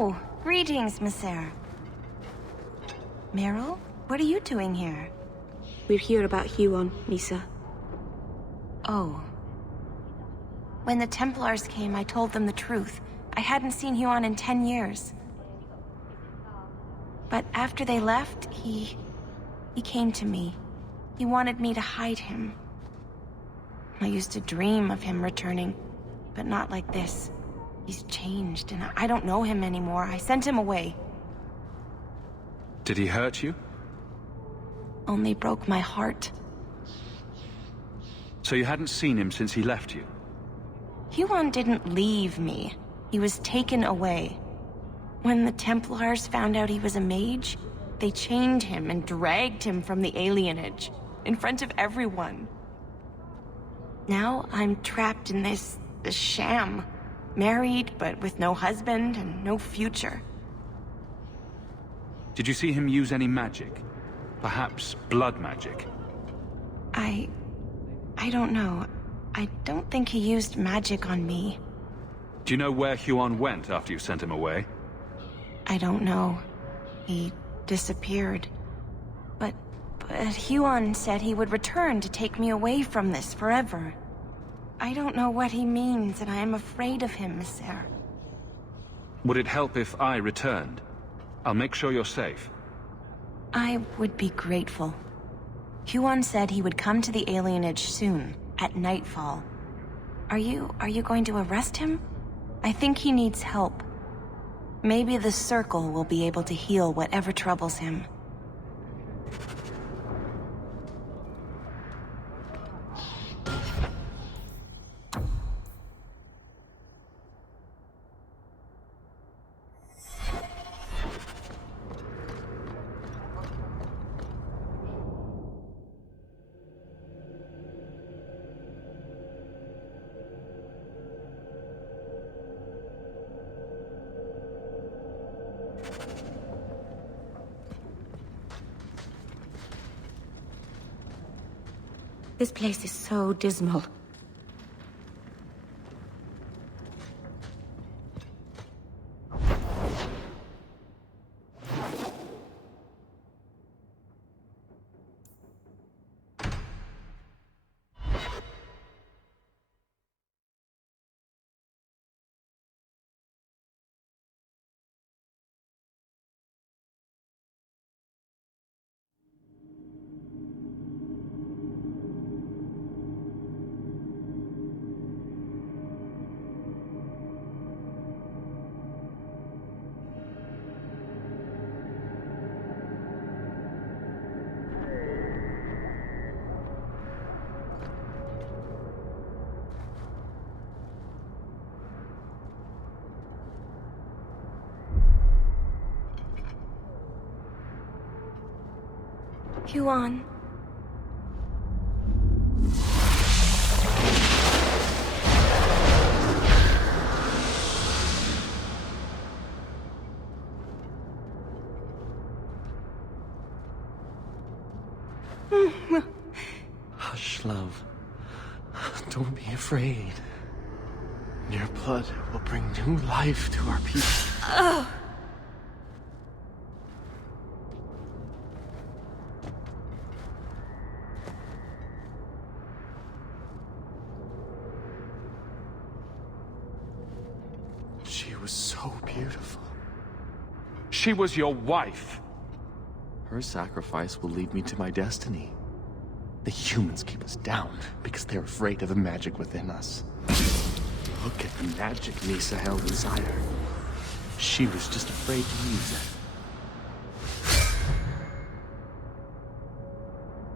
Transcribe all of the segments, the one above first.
Oh, greetings, Messere. Meryl, what are you doing here? We're here about Huon, Nissa. Oh. When the Templars came, I told them the truth. I hadn't seen Huon in 10 years. But after they left, he came to me. He wanted me to hide him. I used to dream of him returning, but not like this. He's changed, and I don't know him anymore. I sent him away. Did he hurt you? Only broke my heart. So you hadn't seen him since he left you? Huon didn't leave me. He was taken away. When the Templars found out he was a mage, they chained him and dragged him from the alienage, in front of everyone. Now I'm trapped in this sham. Married, but with no husband and no future. Did you see him use any magic? Perhaps blood magic? I don't know. I don't think he used magic on me. Do you know where Huon went after you sent him away? I don't know. He disappeared. But Huon said he would return to take me away from this forever. I don't know what he means, and I am afraid of him, Messere. Would it help if I returned? I'll make sure you're safe. I would be grateful. Huon said he would come to the alienage soon, at nightfall. Are you going to arrest him? I think he needs help. Maybe the Circle will be able to heal whatever troubles him. This place is so dismal. Huon. Hush, love. Don't be afraid. Your blood will bring new life to our people. She was so beautiful. She was your wife. Her sacrifice will lead me to my destiny. The humans keep us down because they're afraid of the magic within us. Look at the magic Nissa held inside her. She was just afraid to use it.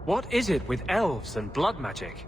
What is it with elves and blood magic?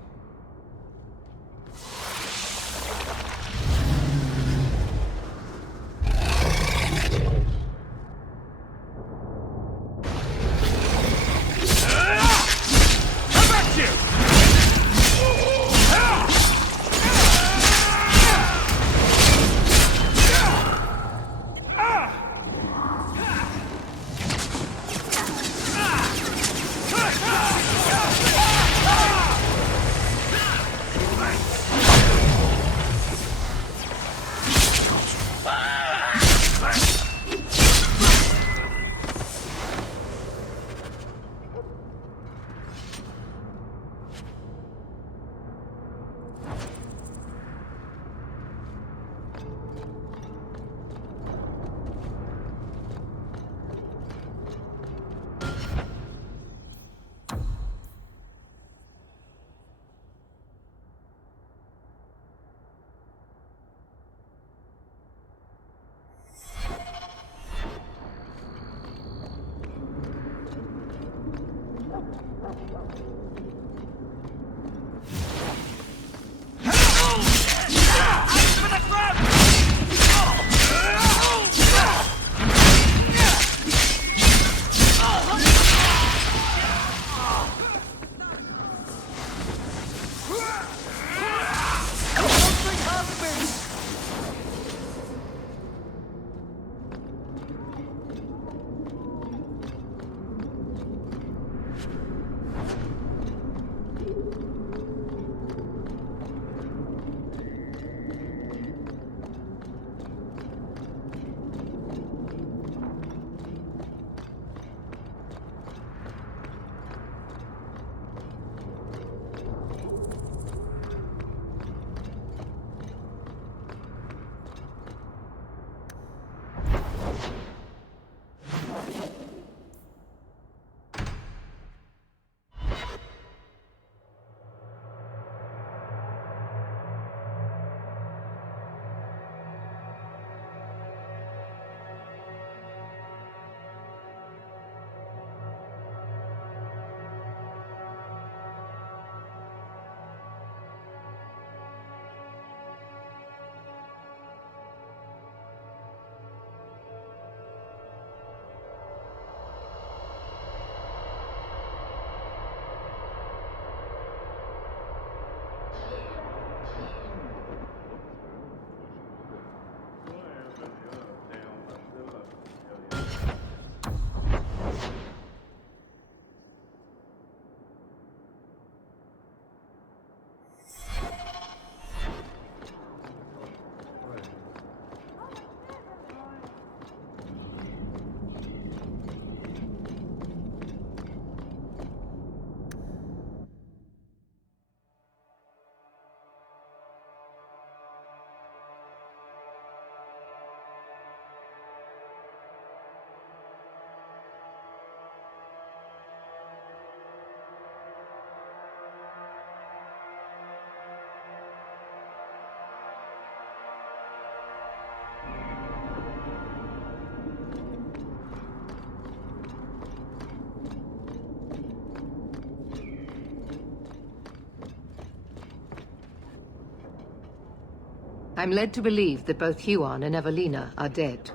I'm led to believe that both Huon and Evelina are dead.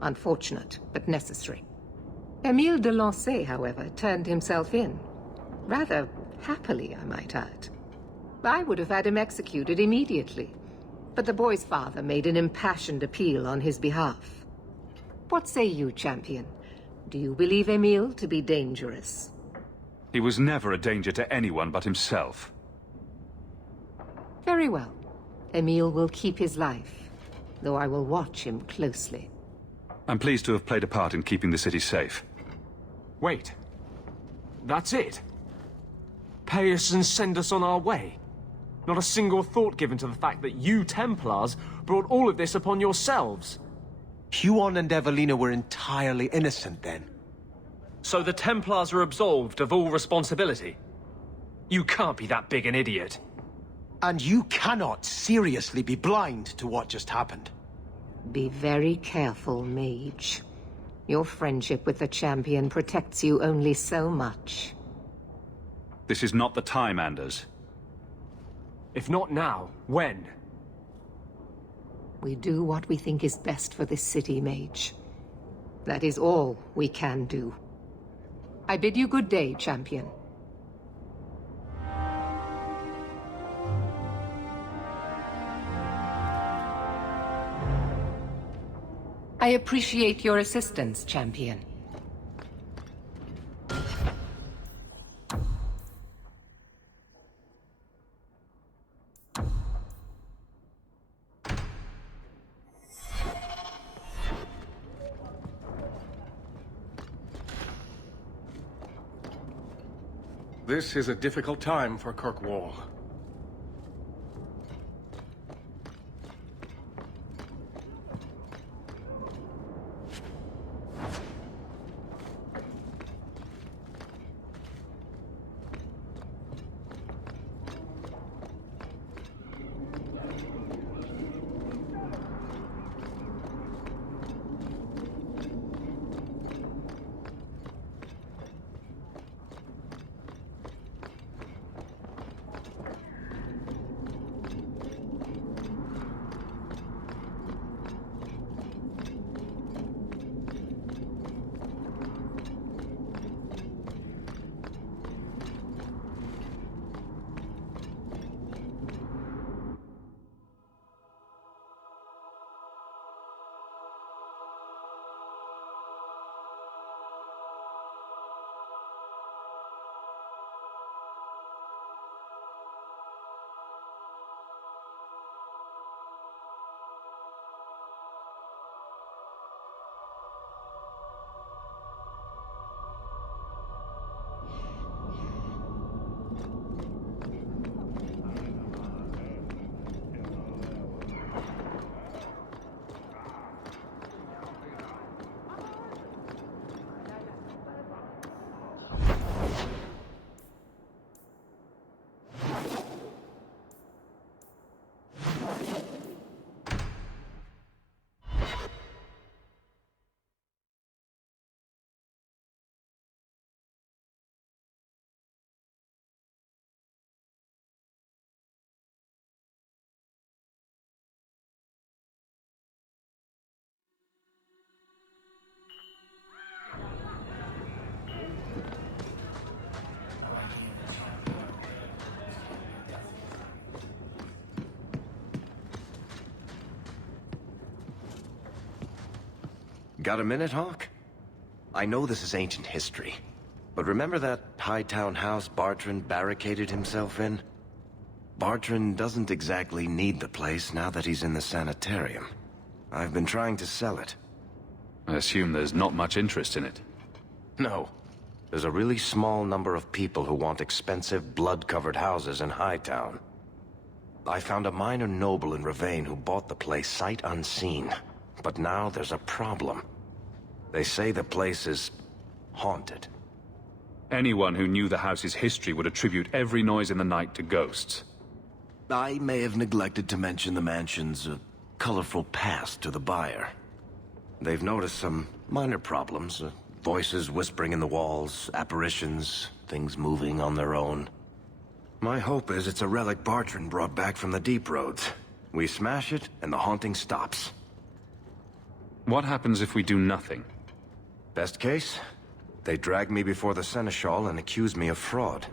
Unfortunate, but necessary. Emile de Lancey, however, turned himself in. Rather happily, I might add. I would have had him executed immediately, but the boy's father made an impassioned appeal on his behalf. What say you, champion? Do you believe Emile to be dangerous? He was never a danger to anyone but himself. Very well. Emile will keep his life, though I will watch him closely. I'm pleased to have played a part in keeping the city safe. Wait. That's it? Pay us and send us on our way? Not a single thought given to the fact that you Templars brought all of this upon yourselves? Huon and Evelina were entirely innocent then. So the Templars are absolved of all responsibility? You can't be that big an idiot. And you cannot seriously be blind to what just happened. Be very careful, mage. Your friendship with the champion protects you only so much. This is not the time, Anders. If not now, when? We do what we think is best for this city, mage. That is all we can do. I bid you good day, champion. I appreciate your assistance, champion. This is a difficult time for Kirkwall. Got a minute, Hawk? I know this is ancient history, but remember that Hightown house Bartrand barricaded himself in? Bartrand doesn't exactly need the place now that he's in the sanitarium. I've been trying to sell it. I assume there's not much interest in it. No. There's a really small number of people who want expensive, blood-covered houses in Hightown. I found a minor noble in Ravane who bought the place sight unseen. But now there's a problem. They say the place is haunted. Anyone who knew the house's history would attribute every noise in the night to ghosts. I may have neglected to mention the mansion's colorful past to the buyer. They've noticed some minor problems. Voices whispering in the walls, apparitions, things moving on their own. My hope is it's a relic Bartrand brought back from the Deep Roads. We smash it, and the haunting stops. What happens if we do nothing? Best case, they drag me before the Seneschal and accuse me of fraud.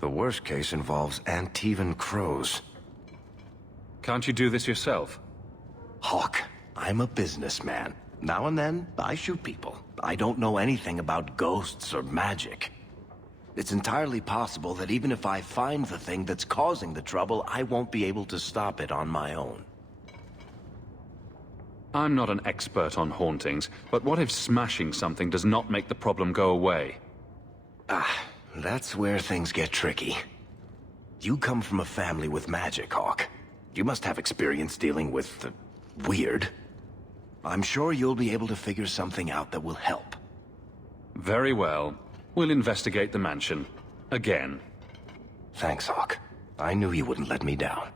The worst case involves Antivan crows. Can't you do this yourself? Hawk, I'm a businessman. Now and then, I shoot people. I don't know anything about ghosts or magic. It's entirely possible that even if I find the thing that's causing the trouble, I won't be able to stop it on my own. I'm not an expert on hauntings, but what if smashing something does not make the problem go away? That's where things get tricky. You come from a family with magic, Hawk. You must have experience dealing with the weird. I'm sure you'll be able to figure something out that will help. Very well. We'll investigate the mansion. Again. Thanks, Hawk. I knew you wouldn't let me down.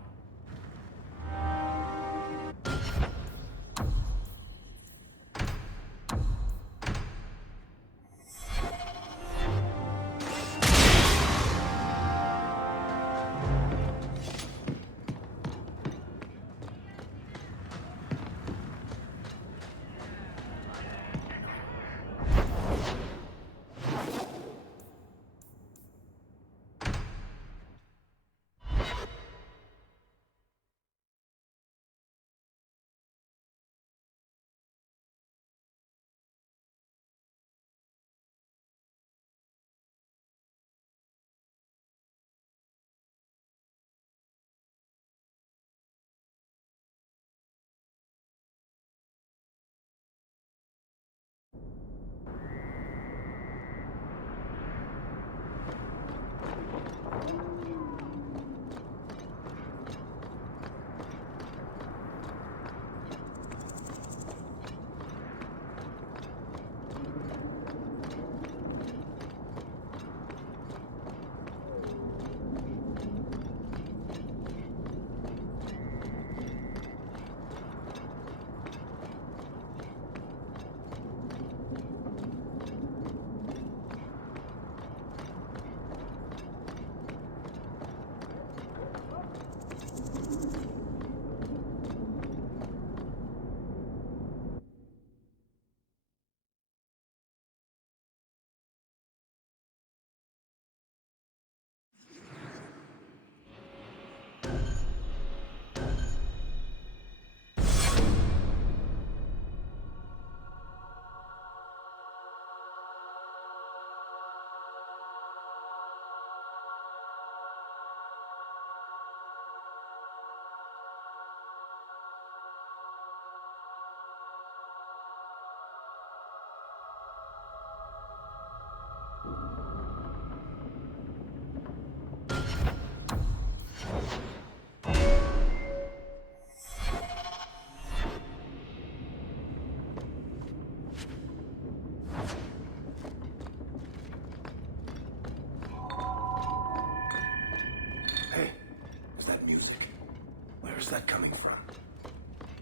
Where's that coming from?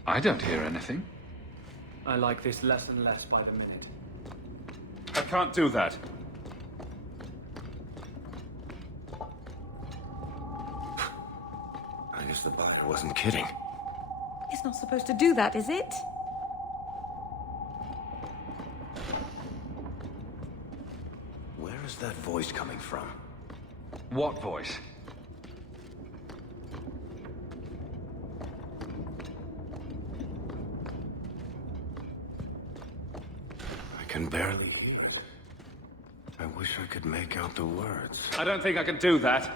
I don't hear anything. I like this less and less by the minute. I can't do that. I guess the butler wasn't kidding. It's not supposed to do that, is it? Where is that voice coming from? What voice? I can barely hear it. I wish I could make out the words. I don't think I can do that.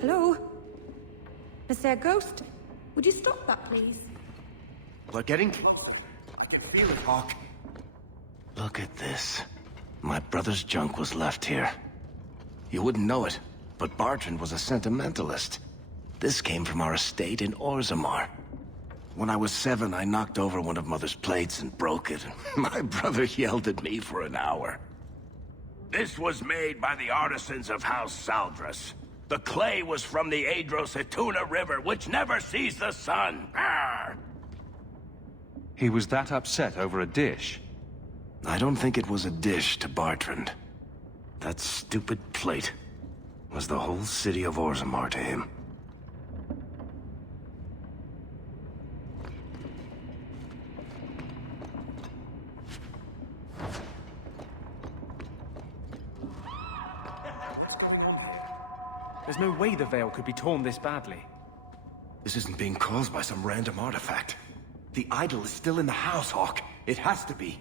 Hello? Is there a ghost? Would you stop that, please? We're getting closer. I can feel it, Hawk. Look at this. My brother's junk was left here. You wouldn't know it, but Bartrand was a sentimentalist. This came from our estate in Orzammar. When I was 7, I knocked over one of Mother's plates and broke it. My brother yelled at me for an hour. This was made by the artisans of House Saldras. The clay was from the Adros-Etuna River, which never sees the sun. Arr! He was that upset over a dish. I don't think it was a dish to Bartrand. That stupid plate was the whole city of Orzammar to him. There's no way the veil could be torn this badly. This isn't being caused by some random artifact. The idol is still in the house, Hawk. It has to be.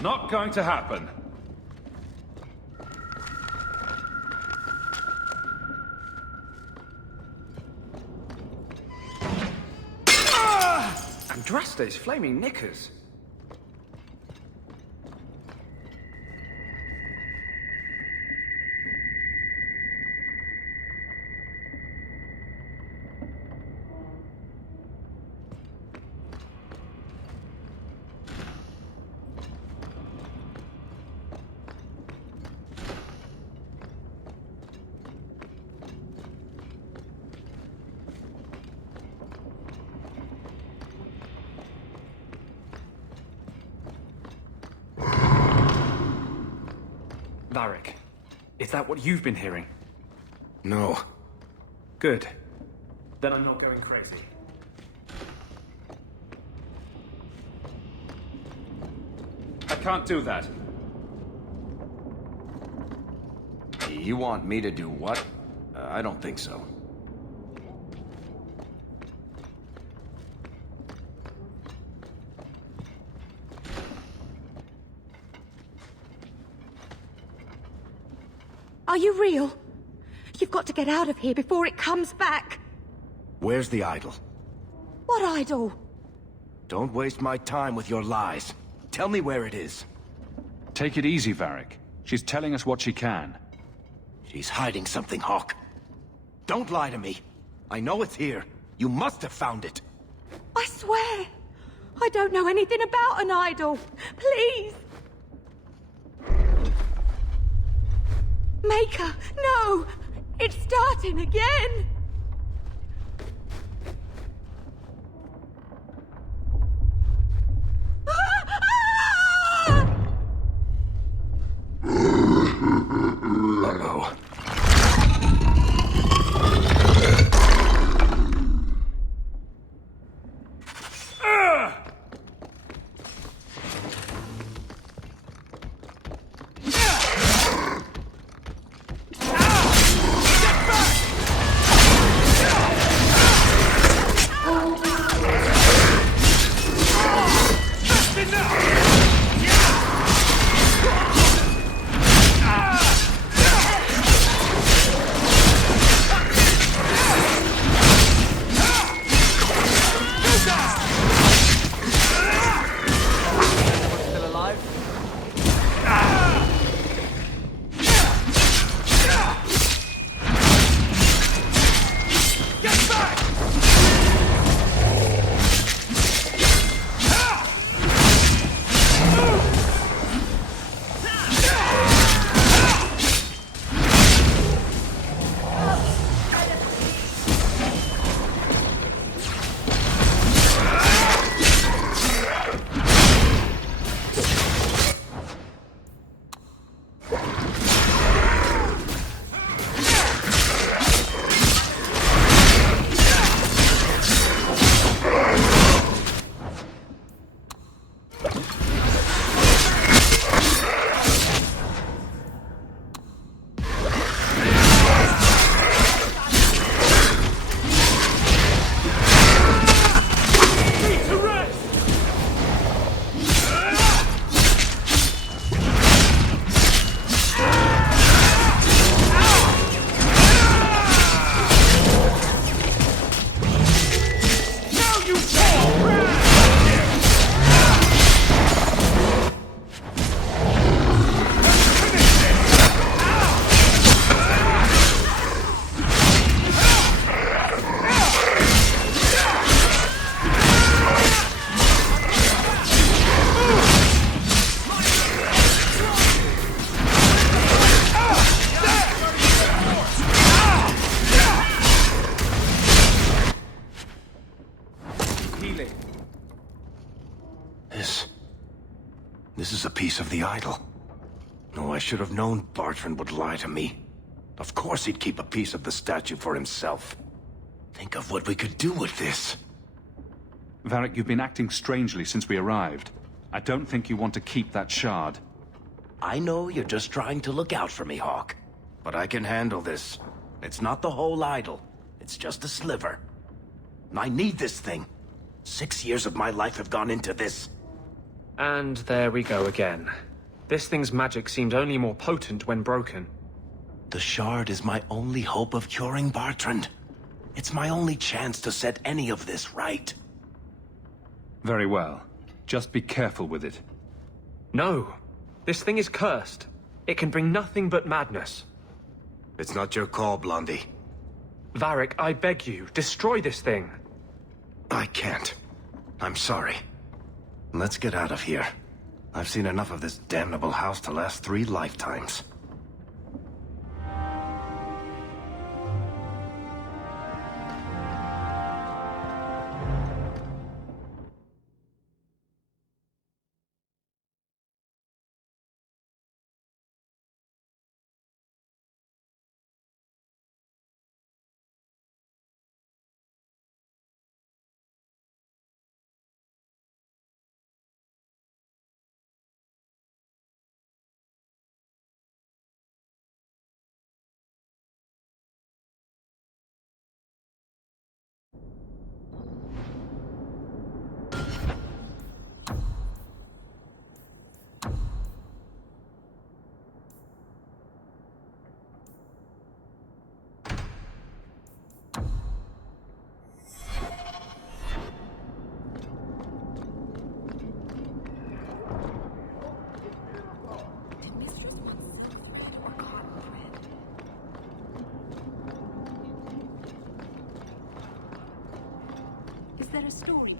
Not going to happen. Andraste's flaming knickers. Varric, is that what you've been hearing? No. Good. Then I'm not going crazy. I can't do that. You want me to do what? I don't think so. Are you real? You've got to get out of here before it comes back. Where's the idol? What idol? Don't waste my time with your lies. Tell me where it is. Take it easy, Varric. She's telling us what she can. She's hiding something, Hawk. Don't lie to me. I know it's here. You must have found it. I swear. I don't know anything about an idol. Please. Maker, no! It's starting again! Uh-oh. This is a piece of the idol. Oh, I should have known Bartrand would lie to me. Of course he'd keep a piece of the statue for himself. Think of what we could do with this. Varric, you've been acting strangely since we arrived. I don't think you want to keep that shard. I know you're just trying to look out for me, Hawk. But I can handle this. It's not the whole idol. It's just a sliver. I need this thing. 6 years of my life have gone into this. And there we go again. This thing's magic seemed only more potent when broken. The shard is my only hope of curing Bartrand. It's my only chance to set any of this right. Very well. Just be careful with it. No. This thing is cursed. It can bring nothing but madness. It's not your call, Blondie. Varric, I beg you, destroy this thing. I can't. I'm sorry. Let's get out of here. I've seen enough of this damnable house to last 3 lifetimes. Is there a story?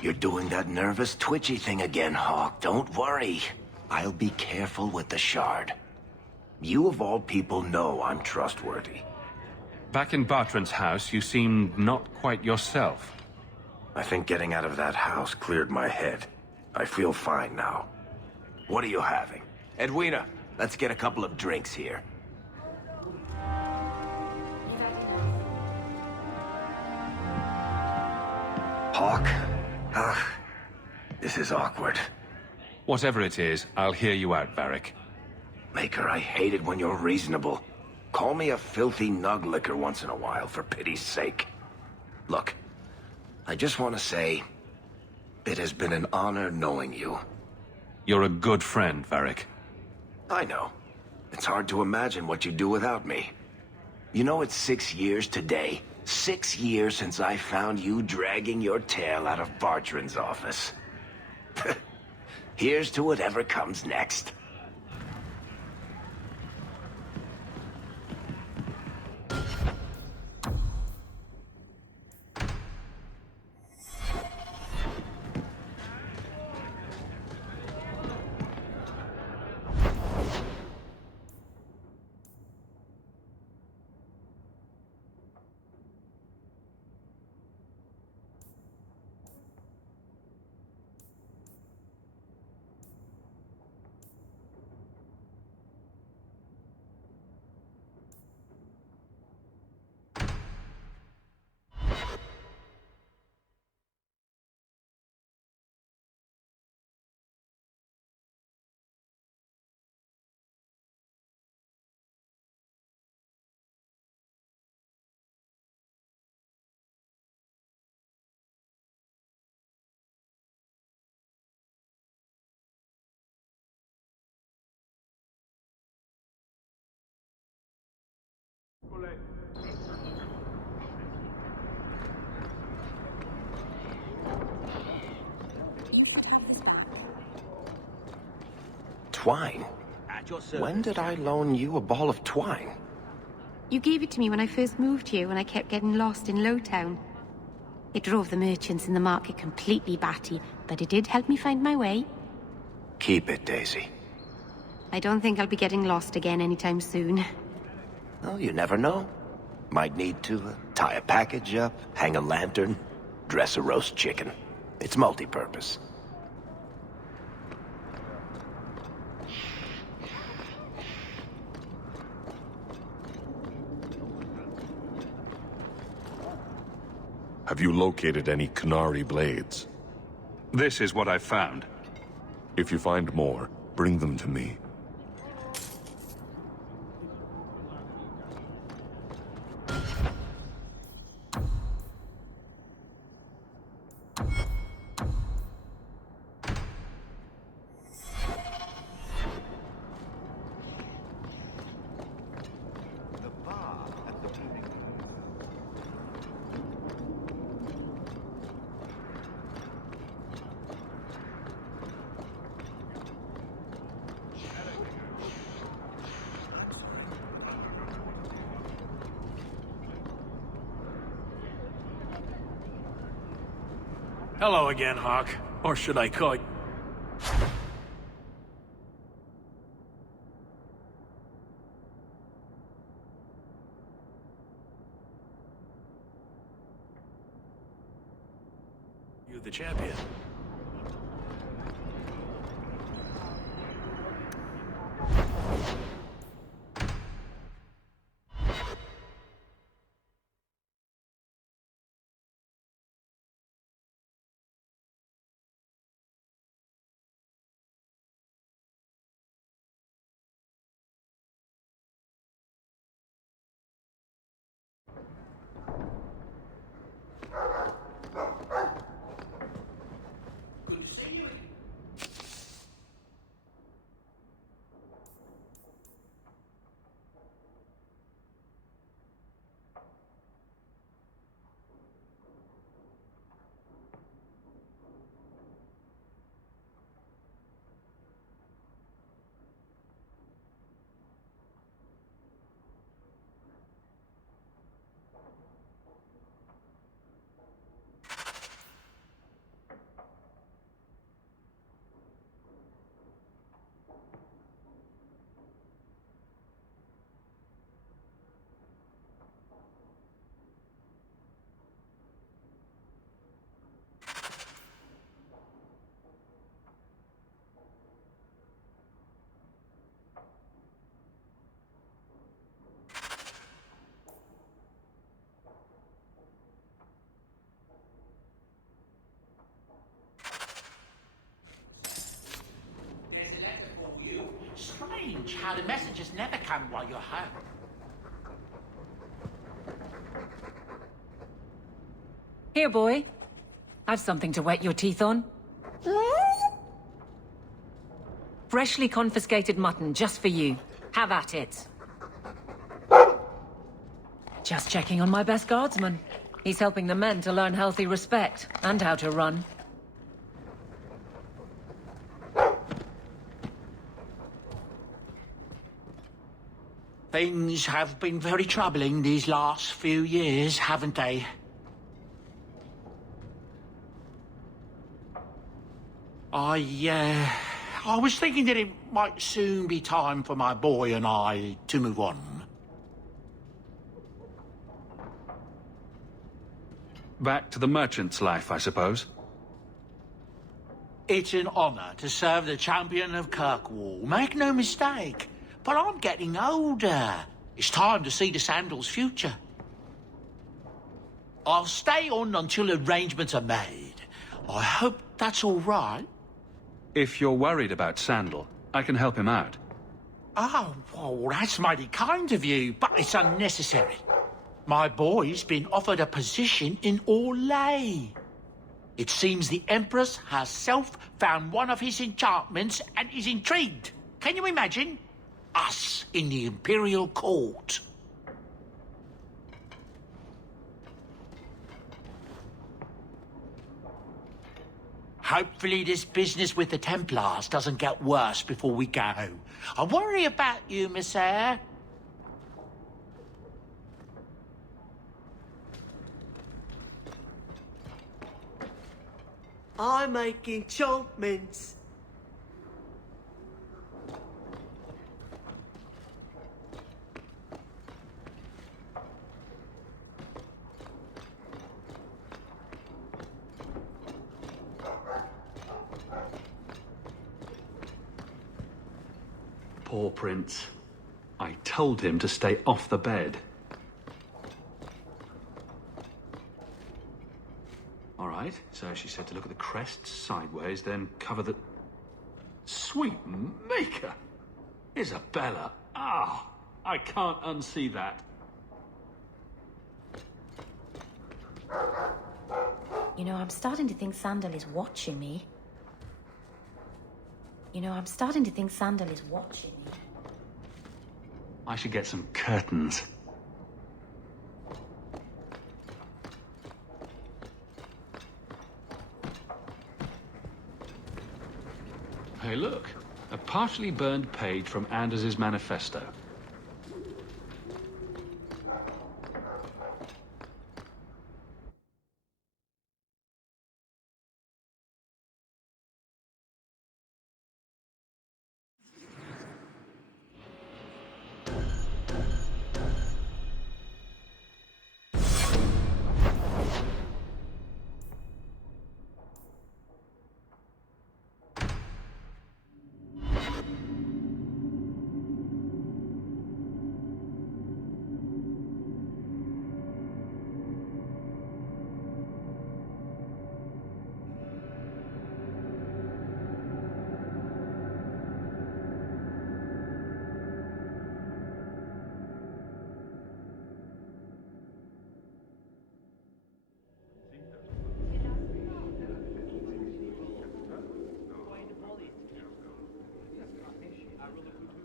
You're doing that nervous, twitchy thing again, Hawk. Don't worry. I'll be careful with the shard. You of all people know I'm trustworthy. Back in Bartrand's house, you seemed not quite yourself. I think getting out of that house cleared my head. I feel fine now. What are you having? Edwina, let's get a couple of drinks here. Hawk? This is awkward. Whatever it is, I'll hear you out, Varric. Maker, I hate it when you're reasonable. Call me a filthy nug licker once in a while, for pity's sake. Look, I just want to say, it has been an honor knowing you. You're a good friend, Varric. I know. It's hard to imagine what you'd do without me. You know, it's 6 years today. 6 years since I found you dragging your tail out of Bartrand's office. Here's to whatever comes next. Twine? When did I loan you a ball of twine? You gave it to me when I first moved here when I kept getting lost in Lowtown. It drove the merchants in the market completely batty, but it did help me find my way. Keep it, Daisy. I don't think I'll be getting lost again anytime soon. Well, you never know. Might need to tie a package up, hang a lantern, dress a roast chicken. It's multi-purpose. Have you located any Qunari blades? This is what I've found. If you find more, bring them to me. Hello again, Hawk. Or should I call you... You the champion. Strange how the messages never come while you're home. Here, boy. I've something to wet your teeth on. Freshly confiscated mutton, just for you. Have at it. Just checking on my best guardsman. He's helping the men to learn healthy respect, and how to run. Things have been very troubling these last few years, haven't they? I was thinking that it might soon be time for my boy and I to move on. Back to the merchant's life, I suppose. It's an honor to serve the champion of Kirkwall, make no mistake. But I'm getting older. It's time to see the Sandal's future. I'll stay on until arrangements are made. I hope that's all right. If you're worried about Sandal, I can help him out. Oh, well, that's mighty kind of you, but it's unnecessary. My boy's been offered a position in Orlais. It seems the Empress herself found one of his enchantments and is intrigued. Can you imagine? Us in the Imperial Court. Hopefully this business with the Templars doesn't get worse before we go. I worry about you, Monsieur. I'm making enchantments. Poor Prince. I told him to stay off the bed. All right, so she said to look at the crest sideways, then cover the... Sweet maker! Isabella! Ah, I can't unsee that. You know, I'm starting to think Sandal is watching me. I should get some curtains. Hey, look. A partially burned page from Anders's manifesto.